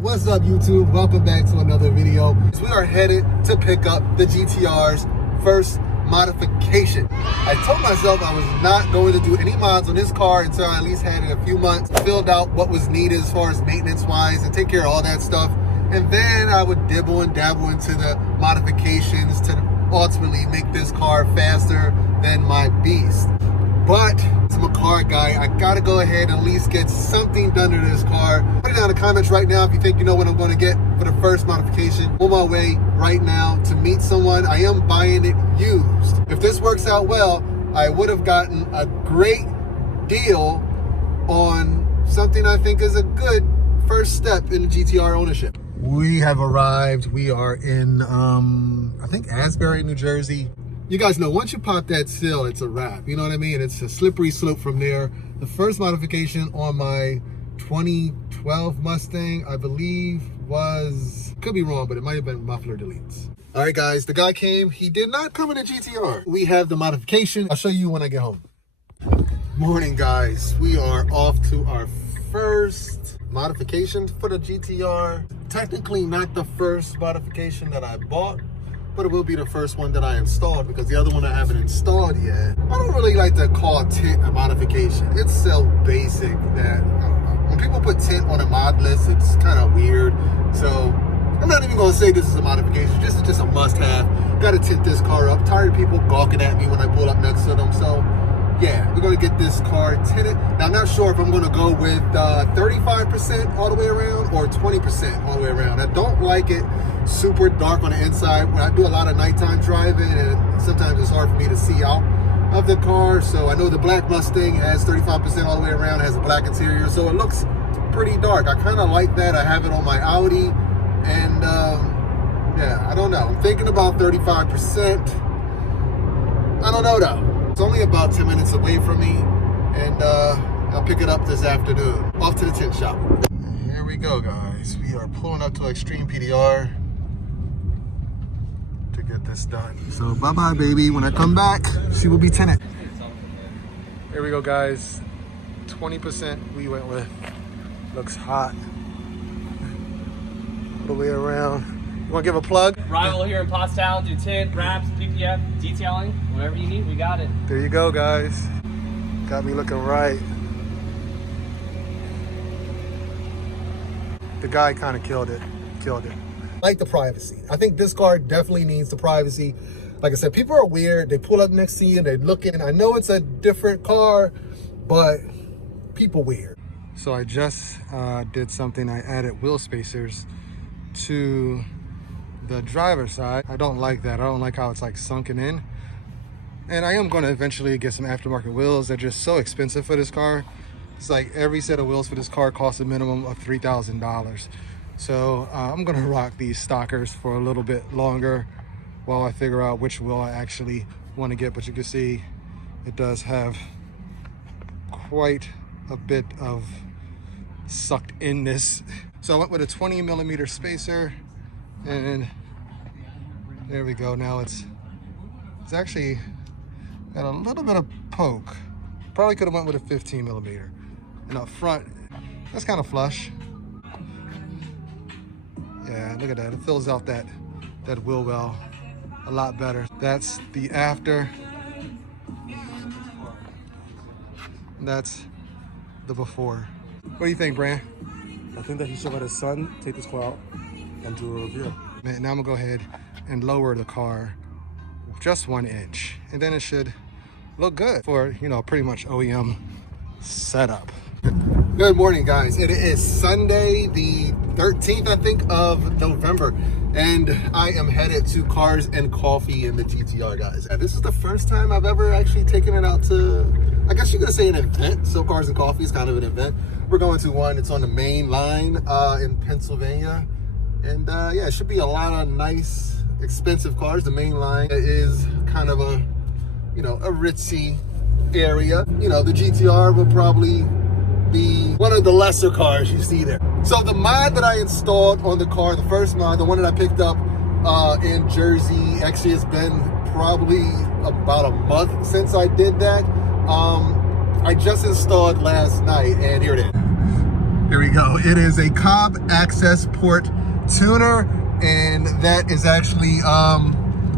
What's up, YouTube? Welcome back to another video. We are headed to pick up the GTR's first modification. I told myself I was not going to do any mods on this car until I at least had it a few months, filled out what was needed as far as maintenance wise and take care of all that stuff. And then I would dibble and dabble into the modifications to ultimately make this car faster than my beast. But I'm a car guy. I gotta go ahead and at least get something done to this car. Put it down in the comments right now if you think you know what I'm gonna get for the first modification. On my way right now to meet someone. I am buying it used. If this works out well, I would have gotten a great deal on something I think is a good first step in GTR ownership. We have arrived. We are in, I think Asbury, New Jersey. You guys know, once you pop that seal, it's a wrap. You know what I mean? It's a slippery slope from there. The first modification on my 2012 Mustang, I believe was, could be wrong, but it might have been muffler deletes. All right, guys, the guy came. He did not come in a GTR. We have the modification. I'll show you when I get home. Morning, guys. We are off to our first modification for the GTR. Technically not the first modification that I bought, but it will be the first one that I installed because the other one I haven't installed yet. I don't really like to call tint a modification. It's so basic that when people put tint on a mod list, it's kind of weird. So I'm not even gonna say this is a modification. This is just a must-have. Gotta tint this car up. Tired of people gawking at me when I pull up next to them. So yeah, we're gonna get this car tinted. Now I'm not sure if I'm gonna go with 35% all the way around or 20% all the way around. I don't like it super dark on the inside. When I do a lot of nighttime driving, and sometimes it's hard for me to see out of the car. So I know the black Mustang has 35% all the way around, has a black interior, so it looks pretty dark. I kind of like that. I have it on my Audi, and yeah, I don't know. I'm thinking about 35%. I don't know though. It's only about 10 minutes away from me, and I'll pick it up this afternoon. Off to the tint shop. Here we go, guys. We are pulling up to Extreme PDR to get this done. So bye-bye, baby. When I come back, she will be tinted. Here we go, guys. 20% we went with. Looks hot. All the way around. You want to give a plug? Rival here in Pottstown, do tint, wraps, PPF, detailing, whatever you need, we got it. There you go, guys. Got me looking right. The guy kind of killed it. I like the privacy. I think this car definitely needs the privacy. Like I said, people are weird. They pull up next to you and they're looking. I know it's a different car, but people weird. So I just did something. I added wheel spacers to the driver's side. I don't like that. I don't like how it's like sunken in. And I am going to eventually get some aftermarket wheels. They're just so expensive for this car. It's like every set of wheels for this car costs a minimum of $3,000. So I'm going to rock these stockers for a little bit longer while I figure out which wheel I actually want to get. But you can see it does have quite a bit of sucked inness. So I went with a 20mm spacer, and there we go. Now it's actually got a little bit of poke. Probably could have went with a 15mm. And up front, that's kind of flush. Yeah, look at that. It fills out that wheel well a lot better. That's the after. That's the before. What do you think, Bran? I think that he should let his son take this car out and do a review. Man, now I'm gonna go ahead and lower the car just 1 inch, and then it should look good for, you know, pretty much OEM setup. Good morning, guys. It is Sunday the 13th, I think, of November, and I am headed to Cars and Coffee in the GTR, guys. This is the first time I've ever actually taken it out to, I guess you could say, an event. So Cars and Coffee is kind of an event. We're going to one. It's on the main line in Pennsylvania, and yeah, it should be a lot of nice, expensive cars. The main line is kind of a, you know, a ritzy area. You know, the GTR will probably be one of the lesser cars you see there. So the mod that I installed on the car, the first mod, the one that I picked up in Jersey, actually it's been probably about a month since I did that. I just installed last night, and here it is. Here we go. It is a Cobb Access Port tuner, and that is actually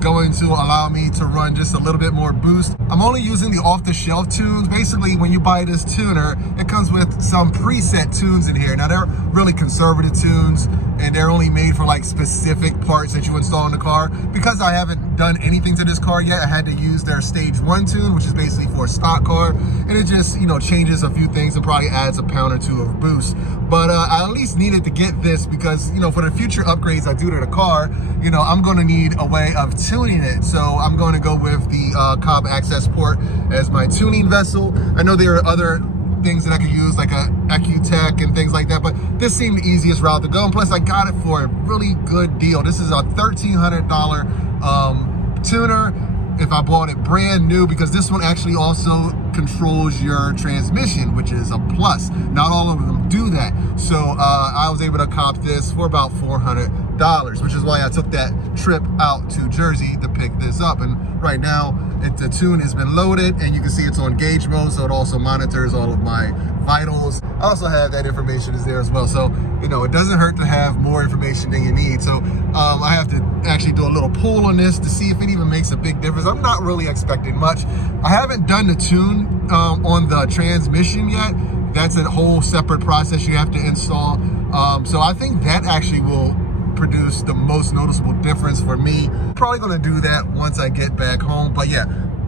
going to allow me to run just a little bit more boost. I'm only using the off-the-shelf tunes. Basically, when you buy this tuner, it comes with some preset tunes in here. Now, they're really conservative tunes, and they're only made for like specific parts that you install in the car. Because I haven't done anything to this car yet, I had to use their stage 1 tune, which is basically for a stock car, and it just, you know, changes a few things and probably adds a pound or two of boost. But I at least needed to get this because, you know, for the future upgrades I do to the car, you know, I'm going to need a way of tuning it. So I'm going to go with the Cobb Access Port as my tuning vessel. I know there are other things that I could use, like a EcuTech and things like that, but this seemed the easiest route to go. And plus, I got it for a really good deal. This is a $1,300 tuner if I bought it brand new, because this one actually also controls your transmission, which is a plus. Not all of them do that. So I was able to cop this for about $400, which is why I took that trip out to Jersey to pick this up. And right now, the tune has been loaded, and you can see it's on gauge mode, so it also monitors all of my vitals. I also have that information is there as well. So, you know, it doesn't hurt to have more information than you need. So I have to actually do a little pull on this to see if it even makes a big difference. I'm not really expecting much. I haven't done the tune on the transmission yet. That's a whole separate process you have to install. So I think that actually will produce the most noticeable difference for me. Probably gonna do that once I get back home. But yeah,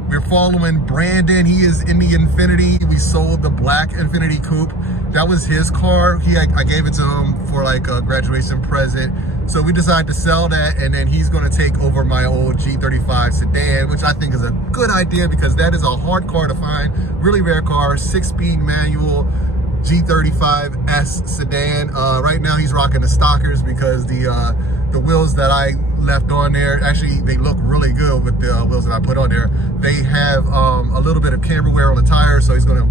we're following Brandon. He is in the Infiniti. We sold the black Infiniti Coupe. That was his car. I gave it to him for like a graduation present. So we decided to sell that, and then he's gonna take over my old G35 sedan, which I think is a good idea because that is a hard car to find. Really rare car, 6-speed manual G35S sedan. Right now he's rocking the stockers because the wheels that I left on there, actually they look really good with the wheels that I put on there. They have a little bit of camber wear on the tires, so he's gonna,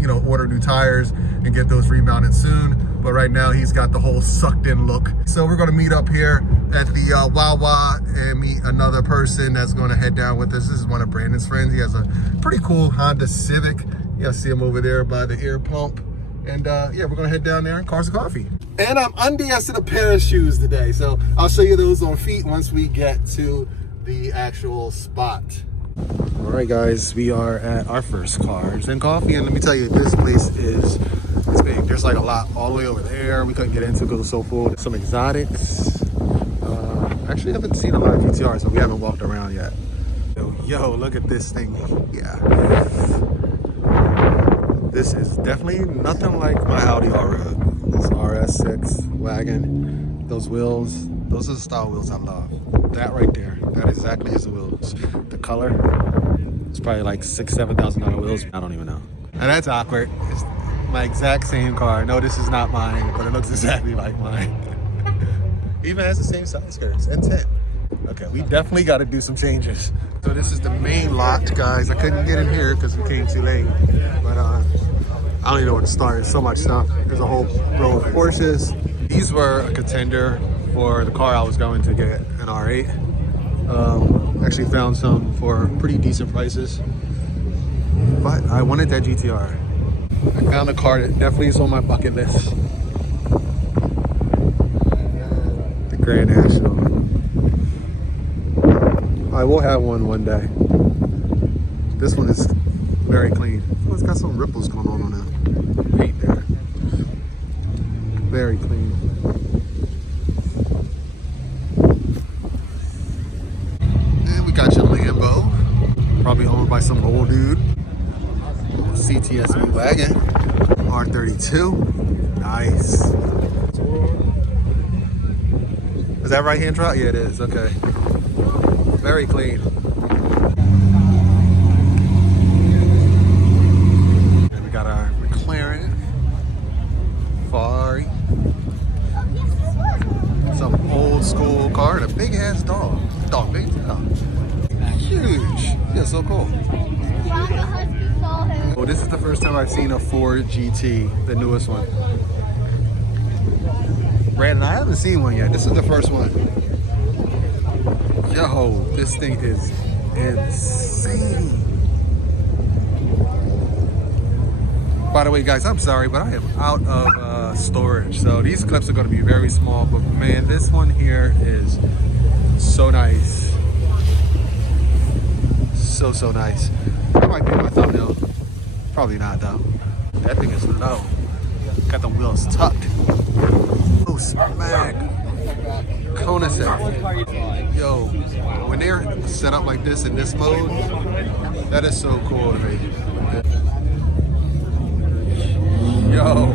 you know, order new tires and get those remounted soon. But right now he's got the whole sucked in look. So we're gonna meet up here at the Wawa and meet another person that's gonna head down with us. This is one of Brandon's friends. He has a pretty cool Honda Civic. You guys see him over there by the air pump. And yeah, we're gonna head down there and cars and coffee. And I'm undressed in a pair of shoes today, so I'll show you those on feet once we get to the actual spot. All right, guys, we are at our first cars and coffee, and let me tell you, this place is big. There's like a lot all the way over there we couldn't get into because it was so full. Some exotics. Actually, I haven't seen a lot of GTRs, so we haven't walked around yet. Yo, look at this thing. Yeah. This is definitely nothing like my Audi R35. This RS6 wagon, those wheels, those are the style wheels I love. That right there, that exactly is the wheels. The color, it's probably like $6,000, $7,000 wheels. I don't even know. And that's awkward. It's my exact same car. No, this is not mine, but it looks exactly like mine. Even has the same side skirts and tint. Okay, we definitely got to do some changes. So this is the main lot, guys. I couldn't get in here because we came too late. But I don't even know where to start. There's so much stuff. There's a whole row of Porsches. These were a contender for the car I was going to get, an R8. Actually found some for pretty decent prices. But I wanted that GTR. I found a car that definitely is on my bucket list. The Grand National. I will have one day. This one is very clean. Oh, it's got some ripples going on the paint there. Very clean. And we got your Lambo. Probably owned by some old dude. CTSV wagon. R32. Nice. Is that right hand drive? Yeah, it is. Okay. Very clean. And we got our McLaren Ferrari. Some old school car and a big ass dog. Big dog. Huge. Yeah, so cool. Well, this is the first time I've seen a Ford GT, the newest one. Brandon, I haven't seen one yet. This is the first one. Yo, this thing is insane. By the way, guys, I'm sorry, but I am out of storage. So these clips are going to be very small, but man, this one here is so nice. So nice. That might be my thumbnail. Probably not though. That thing is low. Got the wheels tucked. Oh, smack. Concept. Yo, when they're set up like this in this mode, that is so cool to me. Yo.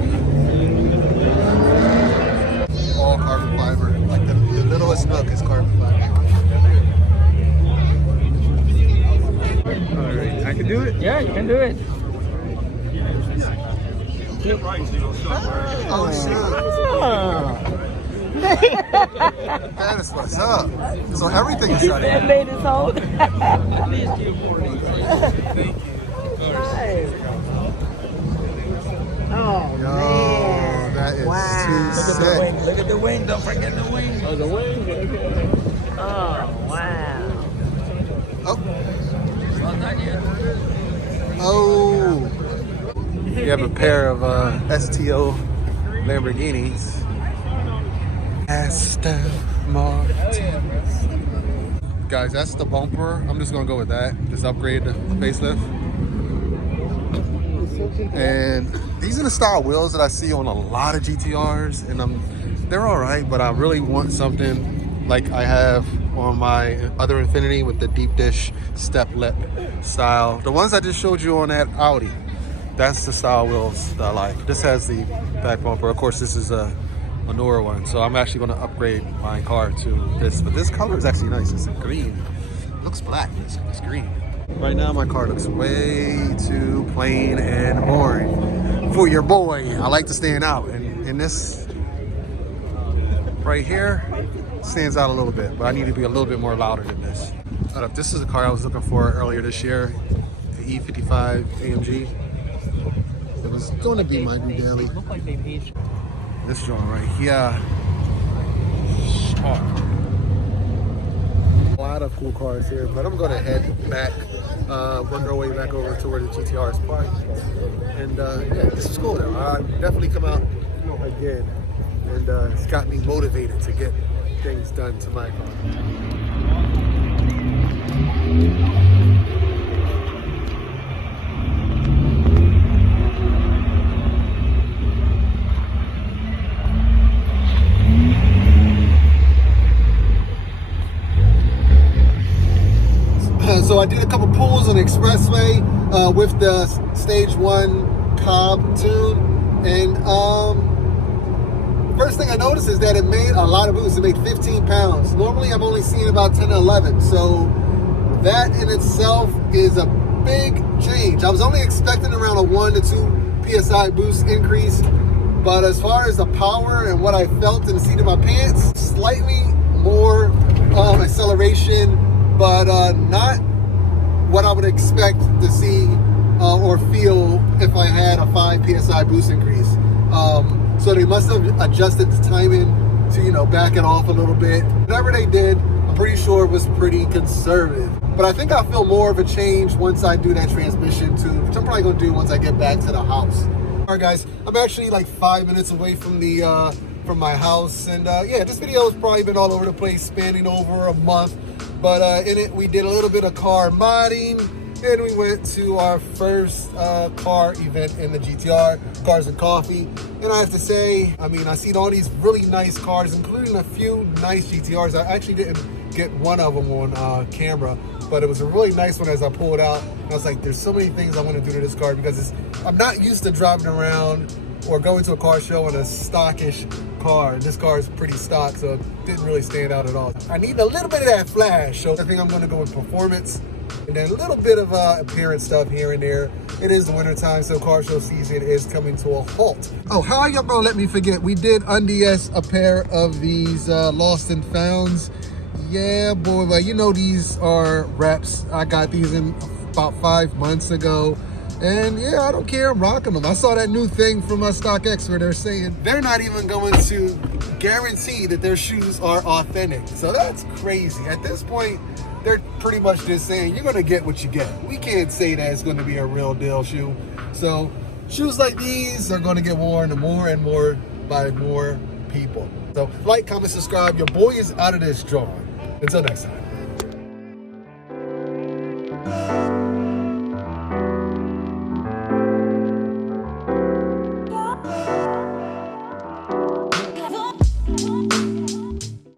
All carbon fiber. Like the littlest nook is carbon fiber. I can do it? Yeah, you can do it. Oh, shit. That is what's up. So everything is shut in. Made his own. Oh, Yo, man. that is too Look at the sick. wing. Look at the wing. Don't forget the wing. Oh, the wing? Oh, wow. Oh. Well, not yet. Oh. You have a pair of STO Lamborghinis. Aston Martin. Guys, that's the bumper. I'm just gonna go with that. Just upgrade the facelift. And these are the style wheels that I see on a lot of GTRs, and they're all right, but I really want something like I have on my other Infinity with the deep dish step lip style. The ones I just showed you on that Audi, that's the style wheels that I like. This has the back bumper. Of course, this is a newer one, so I'm actually going to upgrade my car to this. But this color is actually nice. It's green. It looks black. It's green. Right now, my car looks way too plain and boring for your boy. I like to stand out, and this right here stands out a little bit, but I need to be a little bit more louder than this. This is a car I was looking for earlier this year, the E55 AMG. It was going to be my new daily. Look like they paid. This joint right here. A lot of cool cars here, but I'm gonna head back, work our way back over to where the GTR is parked. And yeah, this is cool though. I definitely come out again, and it's got me motivated to get things done to my car. So I did a couple pulls on the expressway with the stage 1 Cobb tune, and first thing I noticed is that it made a lot of boost. It made 15 pounds. Normally I'm only seeing about 10 to 11, so that in itself is a big change. I was only expecting around a 1 to 2 PSI boost increase, but as far as the power and what I felt in the seat of my pants, slightly more acceleration, but not what I would expect to see or feel if I had a 5 PSI boost increase. So they must have adjusted the timing to, you know, back it off a little bit. Whatever they did, I'm pretty sure it was pretty conservative. But I think I'll feel more of a change once I do that transmission too, which I'm probably gonna do once I get back to the house. All right, guys, I'm actually like 5 minutes away from the from my house, and yeah, this video has probably been all over the place, spanning over a month. But in it, we did a little bit of car modding, and we went to our first car event in the GTR, Cars and Coffee. And I have to say, I mean, I seen all these really nice cars, including a few nice GTRs. I actually didn't get one of them on camera, but it was a really nice one as I pulled out. And I was like, there's so many things I want to do to this car, because I'm not used to driving around or going to a car show in a stockish car. This car is pretty stock, so it didn't really stand out at all. I need a little bit of that flash, so I think I'm going to go with performance, and then a little bit of appearance stuff here and there. It is the winter time, so car show season is coming to a halt. Oh, how are y'all gonna let me forget? We did unds a pair of these lost and founds. Yeah, boy, but you know these are reps. I got these in about 5 months ago. And yeah, I don't care, I'm rocking them. I saw that new thing from StockX where they're saying they're not even going to guarantee that their shoes are authentic. So that's crazy. At this point, they're pretty much just saying you're gonna get what you get. We can't say that it's gonna be a real deal shoe. So shoes like these are going to get worn more and more by more people. So like, comment, subscribe. Your boy is out of this drawing. Until next time.